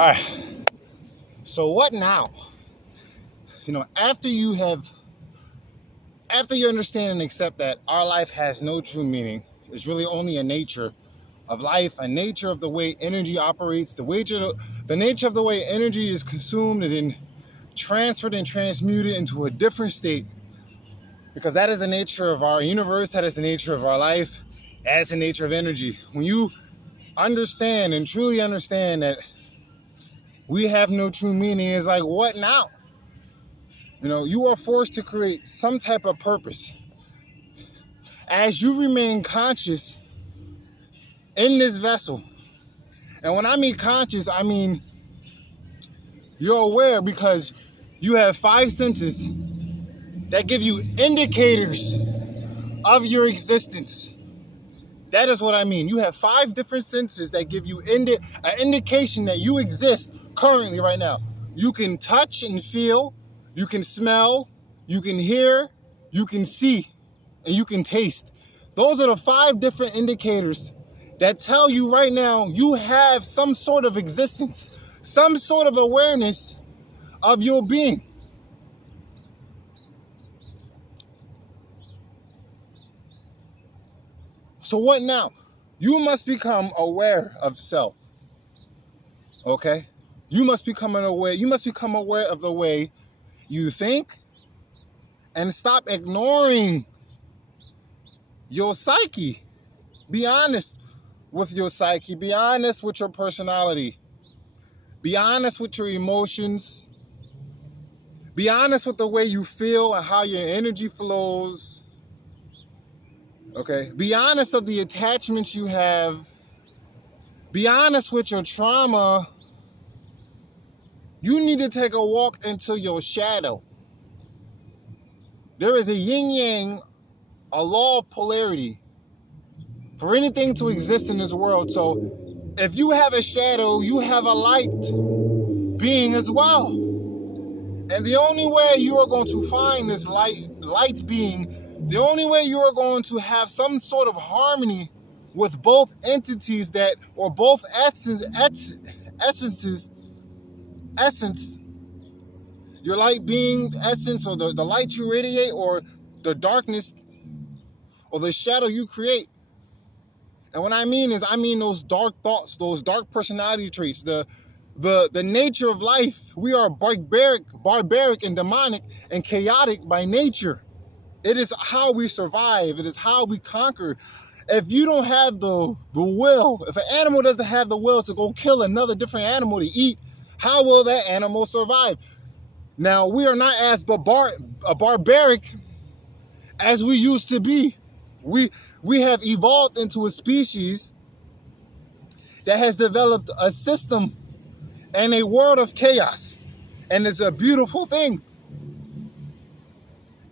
All right. So what now? After you understand and accept that our life has no true meaning, it's really only a nature of life, a nature of the way energy operates, the nature of the way energy is consumed and then transferred and transmuted into a different state, because that is the nature of our universe, that is the nature of our life, that is the nature of energy. When you understand and truly understand that we have no true meaning, it's like, what now? You are forced to create some type of purpose. As you remain conscious in this vessel, and when I mean conscious, I mean you're aware because you have 5 senses that give you indicators of your existence. That is what I mean. You have 5 different senses that give you an indication that you exist currently right now. You can touch and feel, you can smell, you can hear, you can see, and you can taste. Those are the 5 different indicators that tell you right now you have some sort of existence, some sort of awareness of your being. So what now? You must become aware of self. Okay? You must become aware of the way you think and stop ignoring your psyche. Be honest with your psyche. Be honest with your personality. Be honest with your emotions. Be honest with the way you feel and how your energy flows. Okay? Be honest of the attachments you have. Be honest with your trauma. You need to take a walk into your shadow. There is a yin-yang, a law of polarity for anything to exist in this world. So if you have a shadow, you have a light being as well. And the only way you are going to find this light being, the only way you are going to have some sort of harmony with both entities or both essence, your light being essence, or the light you radiate, or the darkness or the shadow you create. And what I mean those dark thoughts, those dark personality traits, the nature of life. We are barbaric and demonic and chaotic by nature. It is how we survive. It is how we conquer. If you don't have the will, if an animal doesn't have the will to go kill another different animal to eat, how will that animal survive? Now, we are not as barbaric as we used to be. We have evolved into a species that has developed a system and a world of chaos. And it's a beautiful thing.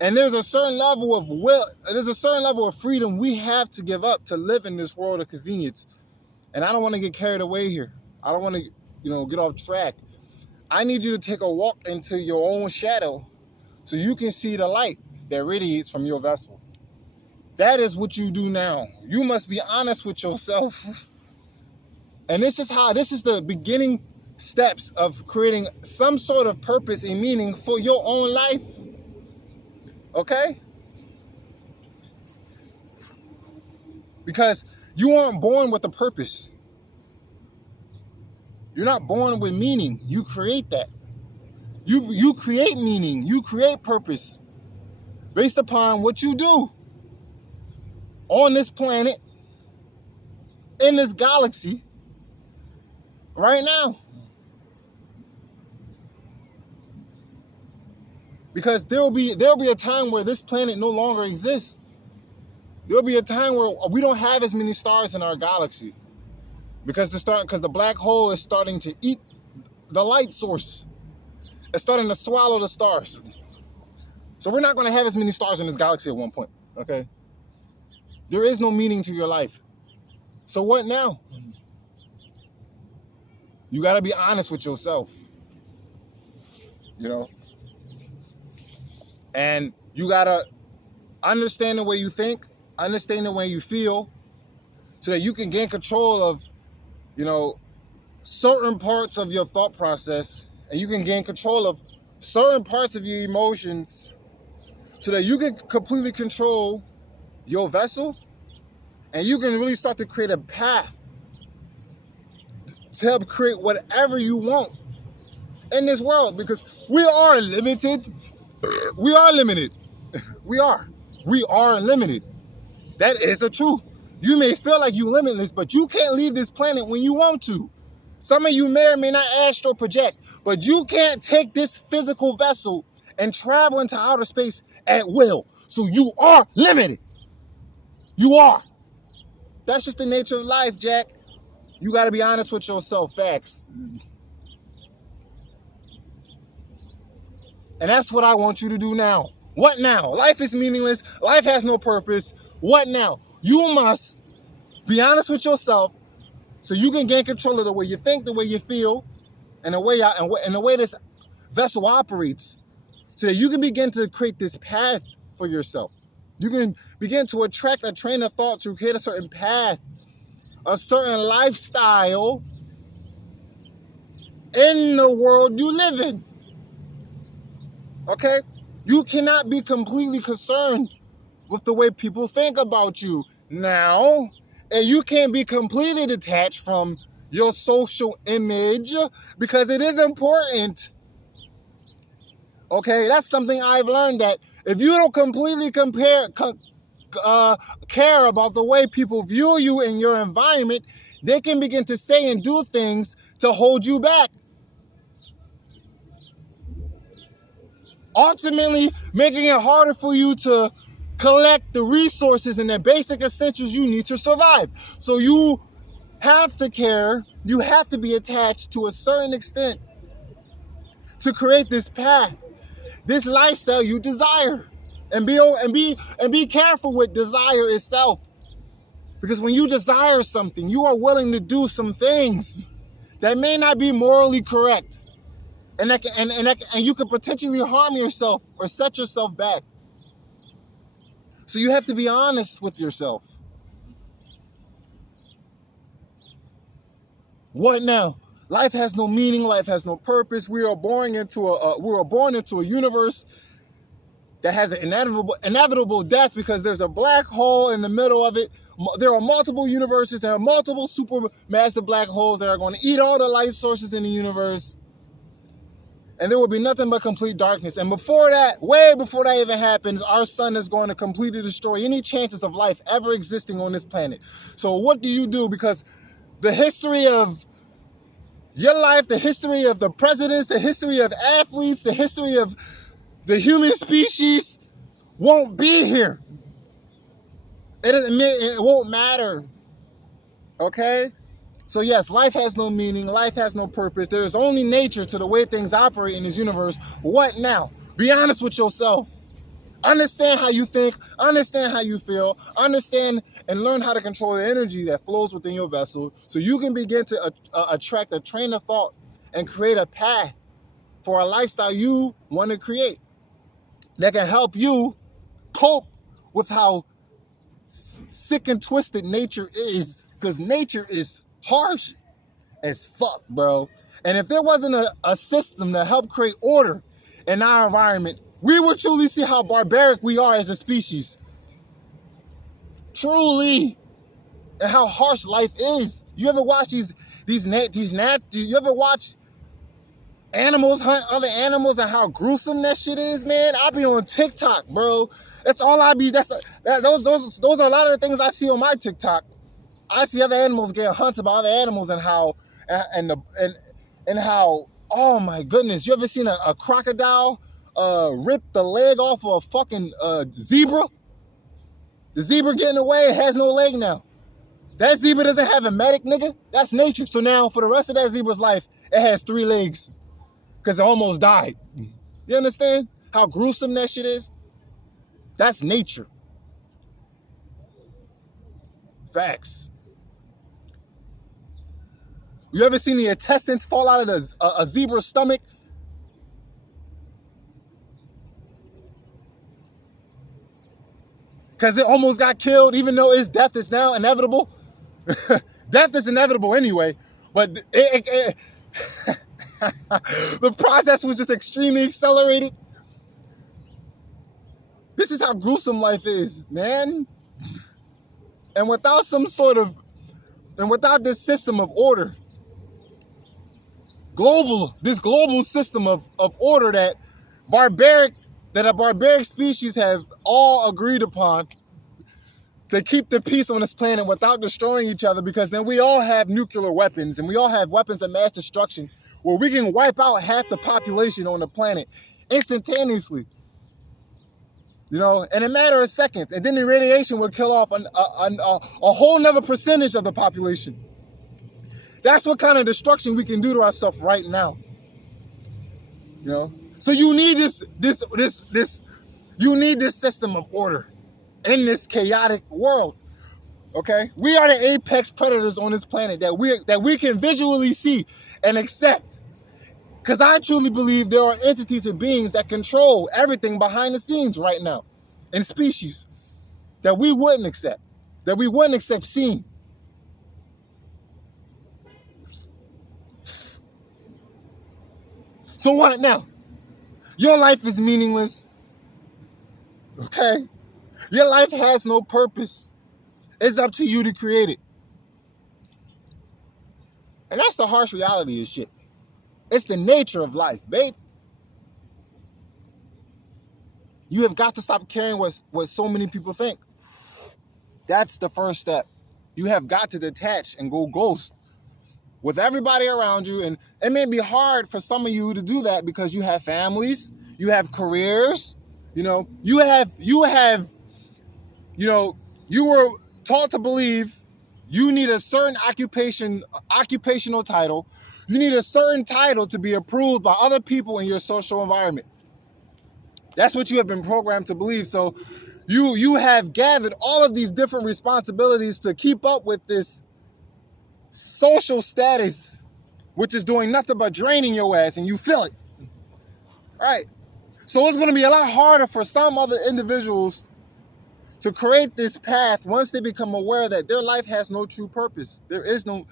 And there's a certain level of there's a certain level of freedom we have to give up to live in this world of convenience. And I don't want to get carried away here. I don't want to, get off track. I need you to take a walk into your own shadow so you can see the light that radiates from your vessel. That is what you do now. You must be honest with yourself. And this is the beginning steps of creating some sort of purpose and meaning for your own life. Okay? Because you aren't born with a purpose. You're not born with meaning. You create that. You create meaning. You create purpose based upon what you do on this planet, in this galaxy, right now. Because there'll be a time where this planet no longer exists. There'll be a time where we don't have as many stars in our galaxy. Because the black hole is starting to eat the light source. It's starting to swallow the stars. So we're not going to have as many stars in this galaxy at one point, okay? There is no meaning to your life. So what now? You got to be honest with yourself, And you got to understand the way you think, understand the way you feel, so that you can gain control of, certain parts of your thought process, and you can gain control of certain parts of your emotions so that you can completely control your vessel, and you can really start to create a path to help create whatever you want in this world, because we are limited. We are limited. We are. We are limited. That is the truth. You may feel like you're limitless, but you can't leave this planet when you want to. Some of you may or may not astral project, but you can't take this physical vessel and travel into outer space at will. So you are limited. You are. That's just the nature of life, Jack. You got to be honest with yourself. Facts. And that's what I want you to do now. What now? Life is meaningless. Life has no purpose. What now? You must be honest with yourself so you can gain control of the way you think, the way you feel, and the way this vessel operates, so that you can begin to create this path for yourself. You can begin to attract a train of thought to create a certain path, a certain lifestyle in the world you live in. Okay? You cannot be completely concerned with the way people think about you now, and you can't be completely detached from your social image, because it is important. Okay, that's something I've learned, that if you don't completely care about the way people view you in your environment, they can begin to say and do things to hold you back, ultimately making it harder for you to collect the resources and the basic essentials you need to survive. So you have to care, you have to be attached to a certain extent to create this path, this lifestyle you desire. And be careful with desire itself. Because when you desire something, you are willing to do some things that may not be morally correct. And you could potentially harm yourself or set yourself back. So you have to be honest with yourself. What now? Life has no meaning. Life has no purpose. We are born into a universe that has an inevitable death, because there's a black hole in the middle of it. There are multiple universes and multiple supermassive black holes that are going to eat all the light sources in the universe. And there will be nothing but complete darkness. And before that, way before that even happens, our sun is going to completely destroy any chances of life ever existing on this planet. So what do you do? Because the history of your life, the history of the presidents, the history of athletes, the history of the human species won't be here. It won't matter. Okay? So yes, life has no meaning, life has no purpose. There is only nature to the way things operate in this universe. What now? Be honest with yourself. Understand how you think, understand how you feel, understand and learn how to control the energy that flows within your vessel, so you can begin to attract a train of thought and create a path for a lifestyle you want to create that can help you cope with how sick and twisted nature is, because nature is harsh as fuck, bro. And if there wasn't a system to help create order in our environment, we would truly see how barbaric we are as a species. Truly. And how harsh life is. You ever watch you ever watch animals hunt other animals and how gruesome that shit is, man? I be on TikTok, bro. That's all I be. Those are a lot of the things I see on my TikTok. I see other animals get hunted by other animals, and how oh my goodness, you ever seen a crocodile rip the leg off of a fucking zebra? The zebra getting away, it has no leg now. That zebra doesn't have a medic, nigga. That's nature. So now for the rest of that zebra's life, it has 3 legs because it almost died. You understand how gruesome that shit is? That's nature. Facts. You ever seen the intestines fall out of a zebra's stomach? Because it almost got killed, even though its death is now inevitable. Death is inevitable anyway. But the process was just extremely accelerated. This is how gruesome life is, man. And without without this system of order, this global system of order that a barbaric species have all agreed upon to keep the peace on this planet without destroying each other, because then we all have nuclear weapons and we all have weapons of mass destruction where we can wipe out half the population on the planet instantaneously, in a matter of seconds. And then the radiation will kill off a whole nother percentage of the population. That's what kind of destruction we can do to ourselves right now. So you need this system of order in this chaotic world. Okay? We are the apex predators on this planet that we can visually see and accept. Because I truly believe there are entities and beings that control everything behind the scenes right now in species that we wouldn't accept seeing. So what now? Your life is meaningless. Okay? Your life has no purpose. It's up to you to create it. And that's the harsh reality of shit. It's the nature of life, babe. You have got to stop caring what so many people think. That's the first step. You have got to detach and go ghost with everybody around you. And it may be hard for some of you to do that because you have families, you have careers, you were taught to believe you need a certain occupational title. You need a certain title to be approved by other people in your social environment. That's what you have been programmed to believe. So you have gathered all of these different responsibilities to keep up with this social status, which is doing nothing but draining your ass, and you feel it. Right? So it's going to be a lot harder for some other individuals to create this path once they become aware that their life has no true purpose. There is no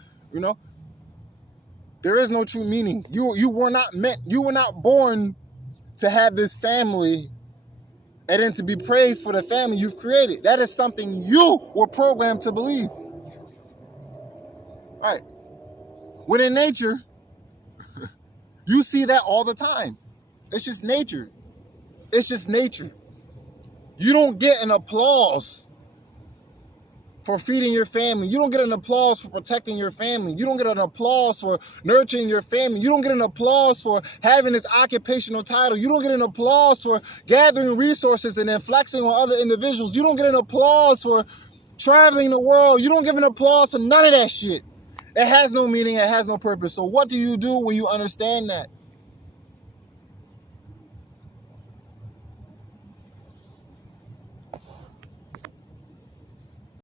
true meaning. You were not born to have this family and then to be praised for the family you've created. That is something you were programmed to believe. Right. When in nature, you see that all the time. It's just nature. It's just nature. You don't get an applause for feeding your family. You don't get an applause for protecting your family. You don't get an applause for nurturing your family. You don't get an applause for having this occupational title. You don't get an applause for gathering resources and then flexing on other individuals. You don't get an applause for traveling the world. You don't give an applause for none of that shit. It has no meaning. It has no purpose. So what do you do when you understand that?